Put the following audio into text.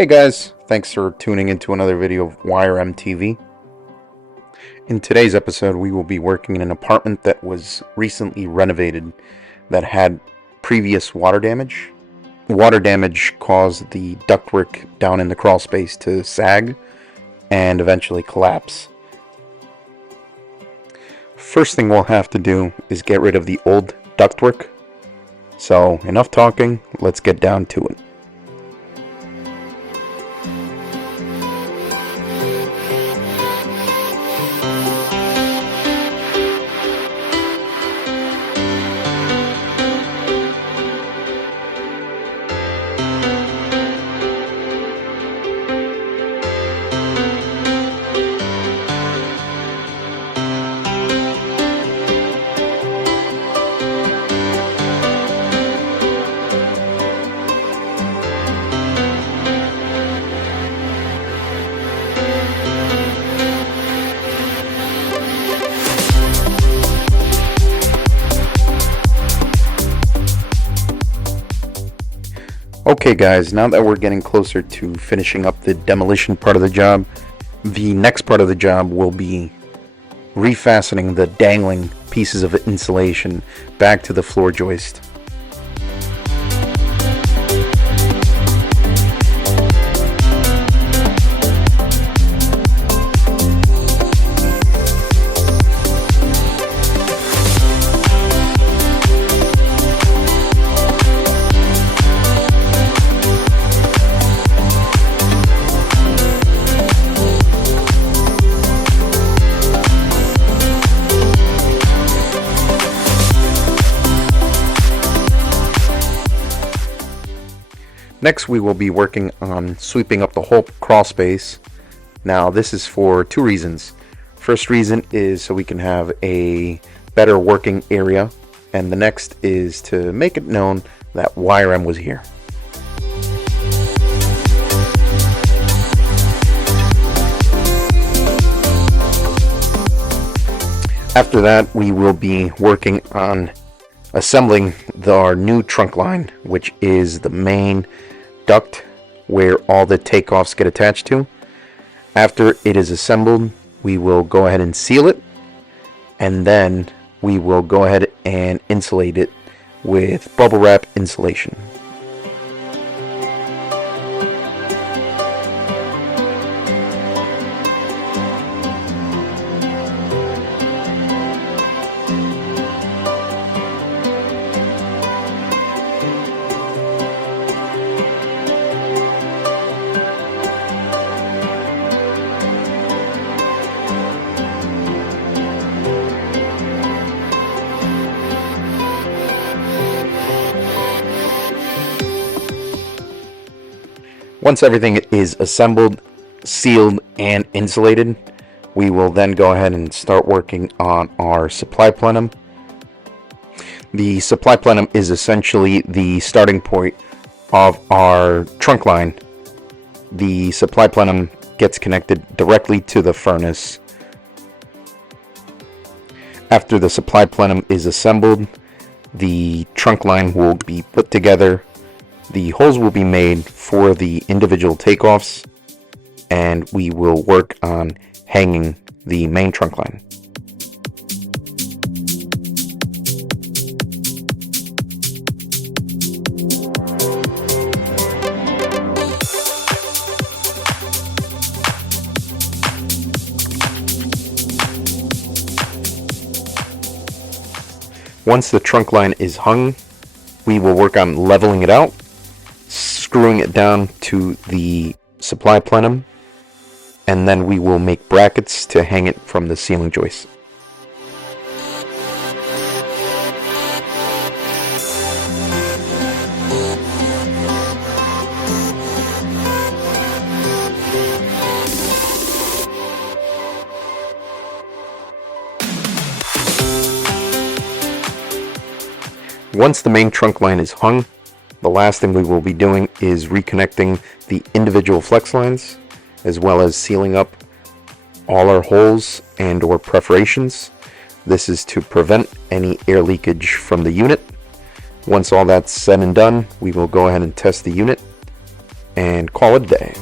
Hey guys, thanks for tuning into another video of Wire MTV. In today's episode, we will be working in an apartment that was recently renovated that had previous water damage. Water damage caused the ductwork down in the crawl space to sag and eventually collapse. First thing we'll have to do is get rid of the old ductwork. So enough talking, let's get down to it. Okay guys, now that we're getting closer to finishing up the demolition part of the job, the next part of the job will be refastening the dangling pieces of insulation back to the floor joist. Next, we will be working on sweeping up the whole crawl space. Now, this is for two reasons. First reason is so we can have a better working area, and the next is to make it known that YRM was here. After that, we will be working on assembling our new trunk line, which is the main duct where all the takeoffs get attached to. After it is assembled, we will go ahead and seal it, and then we will go ahead and insulate it with bubble wrap insulation. Once everything is assembled, sealed, and insulated, we will then go ahead and start working on our supply plenum. The supply plenum is essentially the starting point of our trunk line. The supply plenum gets connected directly to the furnace. After the supply plenum is assembled, the trunk line will be put together. The holes will be made for the individual takeoffs, and we will work on hanging the main trunk line. Once the trunk line is hung, we will work on leveling it out, screwing it down to the supply plenum, and then we will make brackets to hang it from the ceiling joist. Once the main trunk line is hung, the last thing we will be doing is reconnecting the individual flex lines, as well as sealing up all our holes and or perforations. This is to prevent any air leakage from the unit. Once all that's said and done, we will go ahead and test the unit. and call it a day.